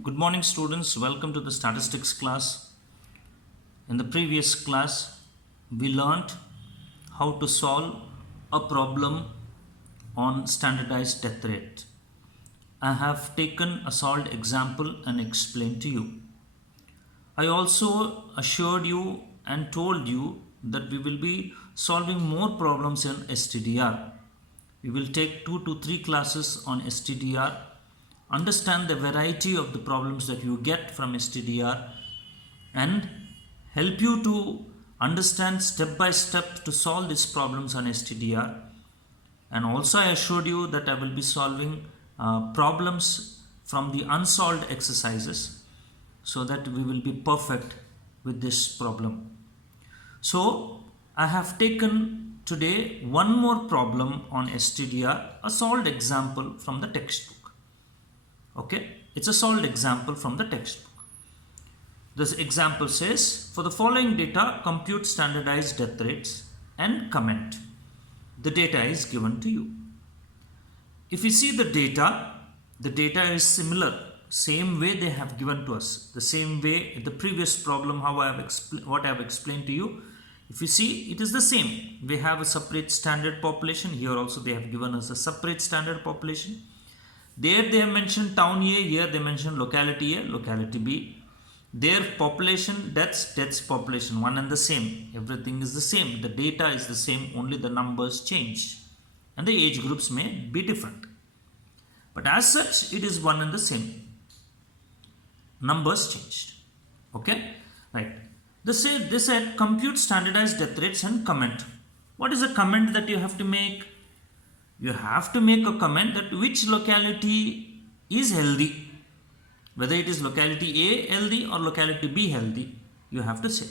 Good morning students, welcome to the statistics class. In the previous class, we learnt how to solve a problem on standardized death rate. I have taken a solved example and explained to you. I also assured you and told you that we will be solving more problems in STDR. We will take 2 to 3 classes on STDR, understand the variety of the problems that you get from STDR, and help you to understand step by step to solve these problems on STDR. And also I assured you that I will be solving problems from the unsolved exercises so that we will be perfect with this problem. So I have taken today one more problem on STDR, a solved example from the textbook. Okay, it's a solved example from the textbook. This example says, for the following data, compute standardized death rates and comment. The data is given to you. If you see the data is similar, same way they have given to us, the same way the previous problem, how I have what I have explained to you. If you see, it is the same. We have a separate standard population. Here also they have given us a separate standard population. There they have mentioned town A, here they mentioned locality A, locality B. Their population, deaths population, one and the same. Everything is the same. The data is the same, only the numbers change. And the age groups may be different. But as such, it is one and the same. Numbers changed. Okay? Right. They said compute standardized death rates and comment. What is the comment that you have to make? You have to make a comment that which locality is healthy. Whether it is locality A healthy or locality B healthy, you have to say.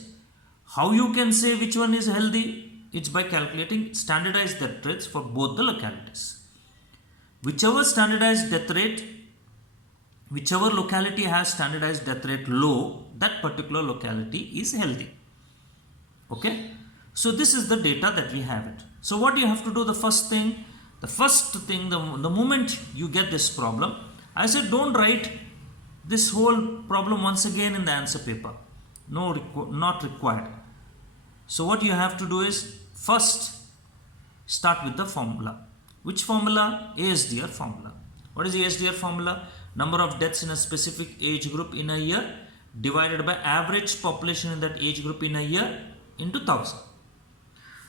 How you can say which one is healthy? It's by calculating standardized death rates for both the localities. Whichever standardized death rate, whichever locality has standardized death rate low, that particular locality is healthy. Okay? So this is the data that we have it. So what you have to do, the first thing, the moment you get this problem, I said don't write this whole problem once again in the answer paper. No, not required. So what you have to do is first start with the formula. Which formula? ASDR formula. What is the ASDR formula? Number of deaths in a specific age group in a year divided by average population in that age group in a year into 1000.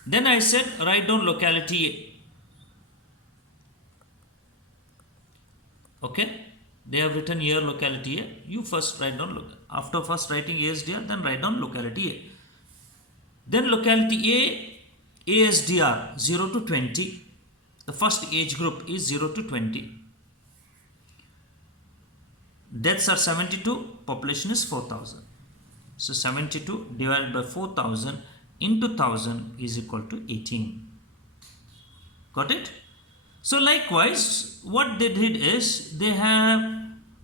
Then I said write down locality A. Okay. They have written here locality A. You first write down, after first writing ASDR, then write down locality A. Then locality A, ASDR 0 to 20. The first age group is 0 to 20. Deaths are 72, population is 4000. So 72 divided by 4000 into 1000 is equal to 18. Got it? So likewise, what they did is they have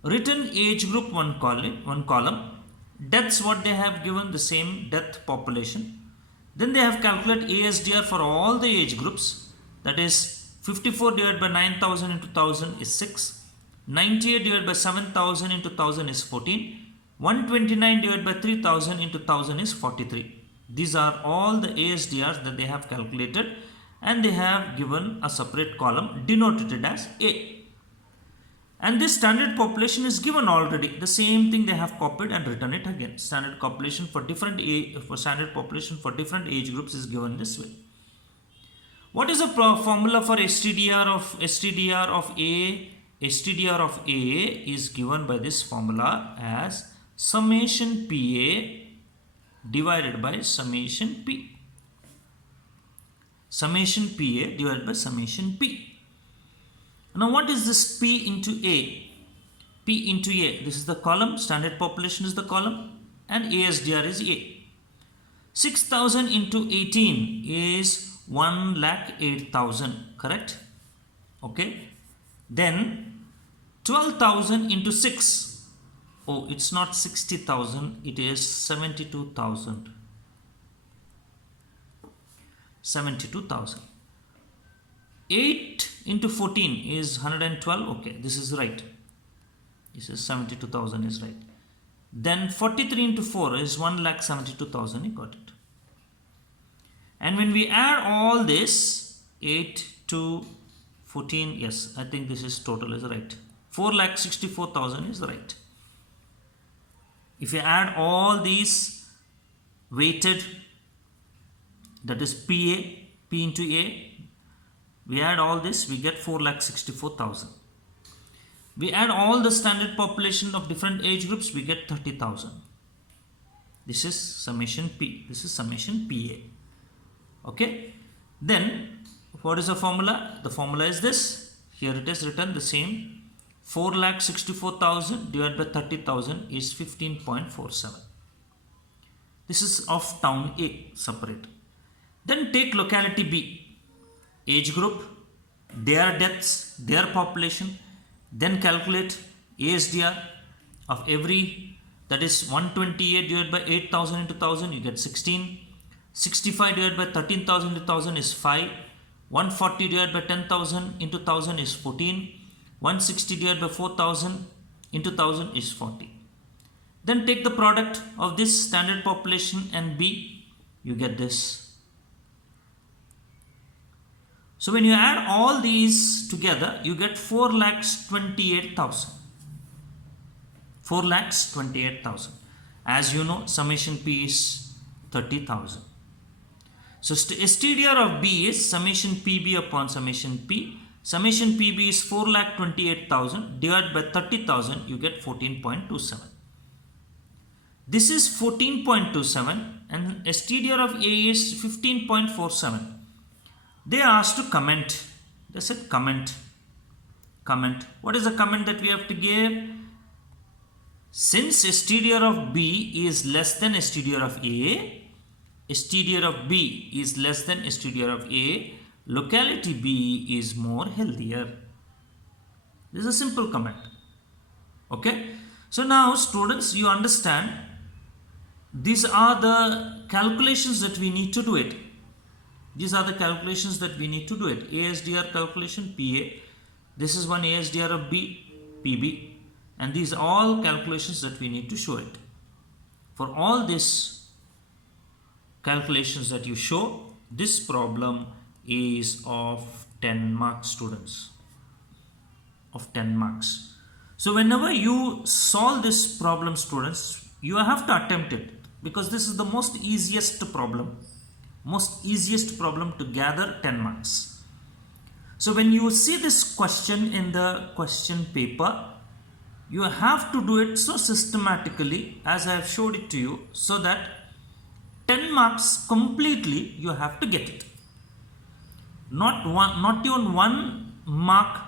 written age group one column, deaths what they have given the same death population. Then they have calculated ASDR for all the age groups, that is 54 divided by 9000 into 1000 is 6, 98 divided by 7000 into 1000 is 14, 129 divided by 3000 into 1000 is 43. These are all the ASDRs that they have calculated, and they have given a separate column denoted as A. And this standard population is given already. The same thing they have copied and written it again. Standard population for different standard population for different age groups is given this way. What is the formula for STDR of A? STDR of A is given by this formula as summation PA divided by summation P. Summation PA divided by summation P. Now what is this P into A? P into A. This is the column, standard population is the column, and ASDR is A. 6000 into 18 is 1,08,000, correct? Okay. Then 12,000 into 6. Oh, it's not 60,000, it is 72,000. 72,000. 8 into 14 is 112. Okay, this is right. This is 72,000 is right. Then 43 into 4 is 1,72,000. You got it. And when we add all this, 8 to 14, yes, I think this is total is right. 4,64,000 is right. If you add all these weighted, that is PA, P into A, we add all this, we get 4,64,000. We add all the standard population of different age groups, we get 30,000. This is summation P. This is summation PA. Okay. Then what is the formula? The formula is this. Here it is written the same. 4,64,000 divided by 30,000 is 15.47. This is of town A separate. Then take locality B, age group, their deaths, their population. Then calculate STDR of every, that is 128 divided by 8,000 into 1000, you get 16. 65 divided by 13,000 into 1000 is 5. 140 divided by 10,000 into 1000 is 14. 160 divided by 4,000 into 1000 is 40. Then take the product of this standard population and B, you get this. So when you add all these together, you get 4,28,000. 4,28,000. As you know, summation P is 30,000. So STDR of B is summation PB upon summation P. Summation PB is 4,28,000 divided by 30,000, you get 14.27. This is 14.27 and STDR of A is 15.47. They asked to comment. They said comment. Comment. What is the comment that we have to give? Since STDR of B is less than STDR of A, STDR of B is less than STDR of A, locality B is more healthier. This is a simple comment. Okay. So now students, you understand these are the calculations that we need to do it. These are the calculations that we need to do it. ASDR calculation PA. This is one ASDR of B, PB. And these are all calculations that we need to show it. For all these calculations that you show, this problem is of 10 marks, students. Of 10 marks. So whenever you solve this problem, students, you have to attempt it. Because this is the most easiest problem. Most easiest problem to gather 10 marks. So when you see this question in the question paper, you have to do it so systematically as I have showed it to you, so that 10 marks completely you have to get it. Not even 1 mark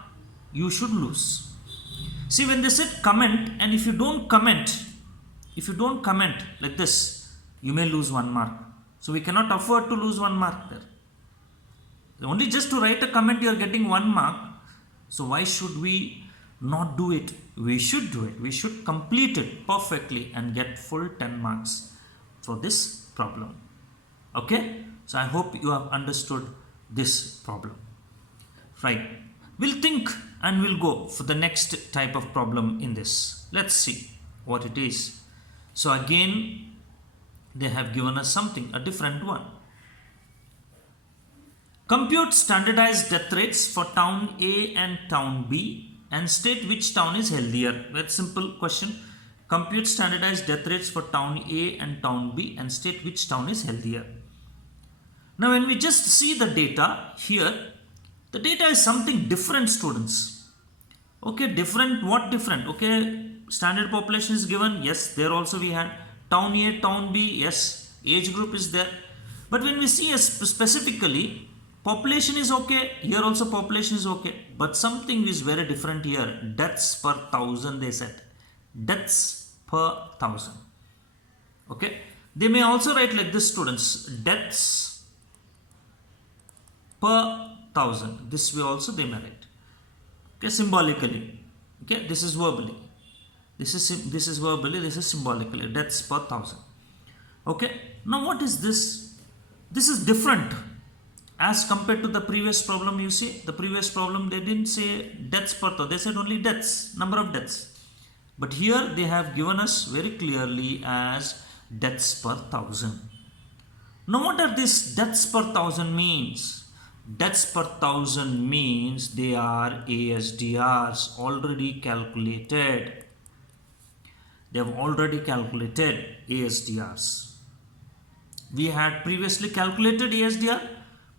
you should lose. See, when they said comment, and if you don't comment like this, you may lose 1 mark. So we cannot afford to lose 1 mark there. Only just to write a comment you are getting 1 mark. So why should we not do it? We should do it. We should complete it perfectly and get full 10 marks for this problem. Okay? So I hope you have understood this problem. Right. We'll think and we'll go for the next type of problem in this. Let's see what it is. So again, they have given us something, a different one. Compute standardized death rates for town A and town B and state which town is healthier. Very simple question. Compute standardized death rates for town A and town B and state which town is healthier. Now when we just see the data here, the data is something different, students. Okay, different, what different? Okay, standard population is given. Yes, there also we had town A, town B. Yes, age group is there. But when we see specifically, population is okay. Here also population is okay. But something is very different here. Deaths per 1,000 they said. Deaths per 1,000. Okay. They may also write like this, students. Deaths per 1,000. This way also they may write. Okay, symbolically. Okay, this is verbally. This is verbally, this is symbolically. Deaths per 1,000. Okay. Now what is this? This is different as compared to the previous problem. You see, the previous problem they didn't say deaths per 1,000. They said only deaths, number of deaths. But here they have given us very clearly as deaths per thousand. Now what are these deaths per thousand means? Deaths per thousand means they are ASDRs already calculated. They have already calculated ASDRs. We had previously calculated ASDR,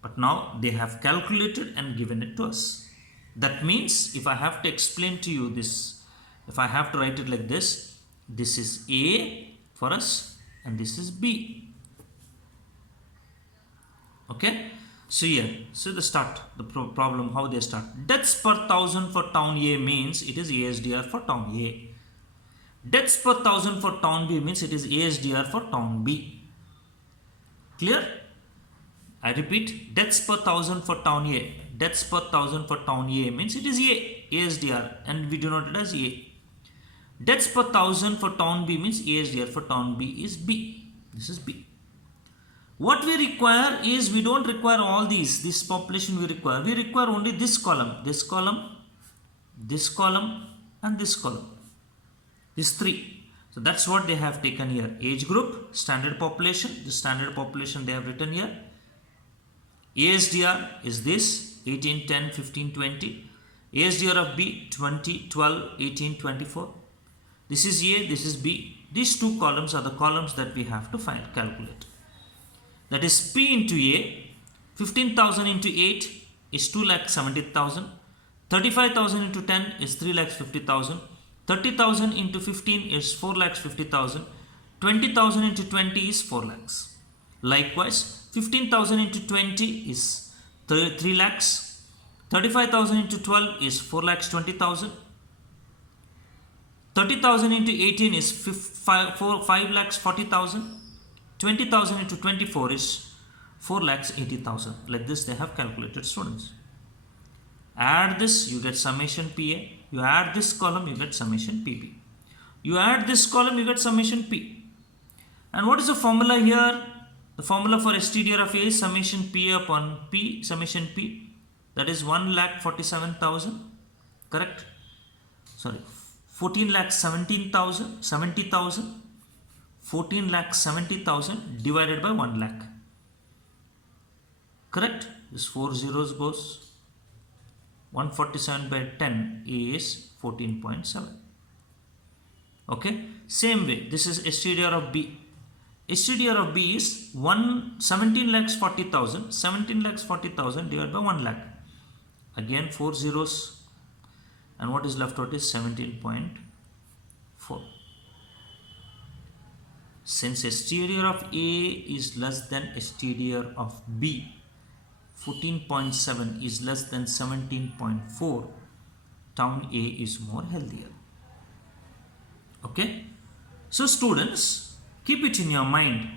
but now they have calculated and given it to us. That means if I have to explain to you this, if I have to write it like this is A for us and this is B. Okay, so here, so the start, the problem, how they start. Deaths per thousand for town A means it is ASDR for town A. Deaths per thousand for town B means it is ASDR for town B. Clear? I repeat, deaths per thousand for town A. Deaths per thousand for town A means it is A, ASDR, and we denote it as A. Deaths per thousand for town B means ASDR for town B is B. This is B. What we require is, we don't require all this population we require. We require only this column, this column, this column, and this column. These three. So that's what they have taken here. Age group, standard population. The standard population they have written here. ASDR is this 18, 10, 15, 20. ASDR of B 20, 12, 18, 24. This is A, this is B. These two columns are the columns that we have to calculate. That is P into A. 15,000 into 8 is 2,70,000. 35,000 into 10 is 3,50,000. 30,000 into 15 is 4,50,000. 20,000 into 20 is 4 lakhs. Likewise, 15,000 into 20 is 3 lakhs. 35,000 into 12 is 4,20,000. 30,000 into 18 is 5,40,000. 20,000 into 24 is 4,80,000. Like this they have calculated, students. Add this, you get summation PA. You add this column, you get summation PB. You add this column, you get summation P. And what is the formula here? The formula for STDR of A is summation PA upon P, summation P. That is 1,47,000. Correct? Sorry. 14,17,000, 70,000. 14,70,000 divided by 1 lakh. Correct? This 4 zeros goes. 147 by 10 is 14.7. Okay. Same way, this is STDR of B. STDR of B is 17,40,000. 17,40,000 divided by 1 lakh. Again 4 zeros. And what is left out is 17.4. Since STDR of A is less than STDR of B, 14.7 is less than 17.4, town A is more healthier. Okay. So students, keep it in your mind.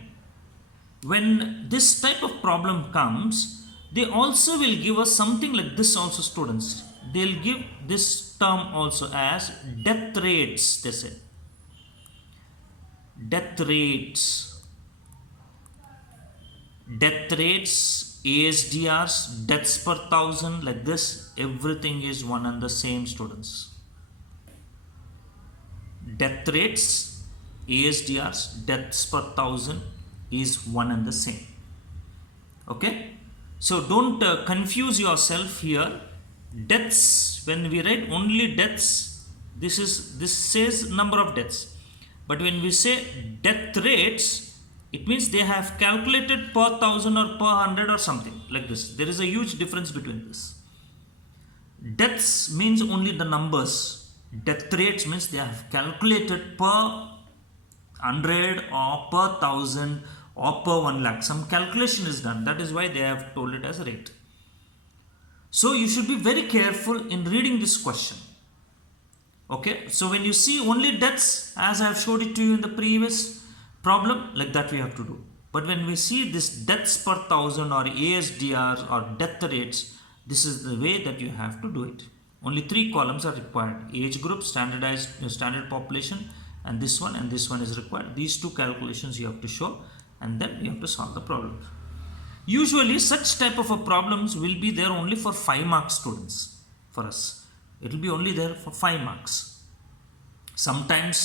When this type of problem comes, they also will give us something like this also, students. They'll give this term also as death rates, they say. Death rates, ASDRs, deaths per thousand, like this, everything is one and the same, students. Death rates, ASDRs, deaths per thousand is one and the same. Okay, so don't confuse yourself here. Deaths, when we write only deaths, this says number of deaths. But when we say death rates, it means they have calculated per thousand or per hundred or something like this. There is a huge difference between this. Deaths means only the numbers. Death rates means they have calculated per 100 or per 1,000 or per 1 lakh. Some calculation is done. That is why they have told it as a rate. So you should be very careful in reading this question. Okay, so when you see only deaths, as I have showed it to you in the previous problem, like that we have to do. But when we see this deaths per thousand or ASDRs or death rates, this is the way that you have to do it. Only 3 columns are required. Age group, standard population, and this one is required. These 2 calculations you have to show, and then you have to solve the problem. Usually such type of a problems will be there only for 5 marks, students. For us, it will be only there for 5 marks. Sometimes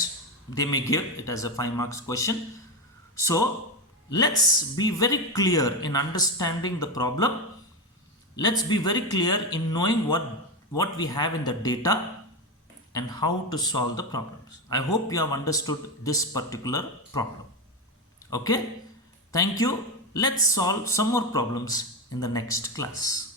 they may give it as a 5 marks question. So let's be very clear in understanding the problem. Let's be very clear in knowing what we have in the data and how to solve the problems. I hope you have understood this particular problem. Okay, thank you. Let's solve some more problems in the next class.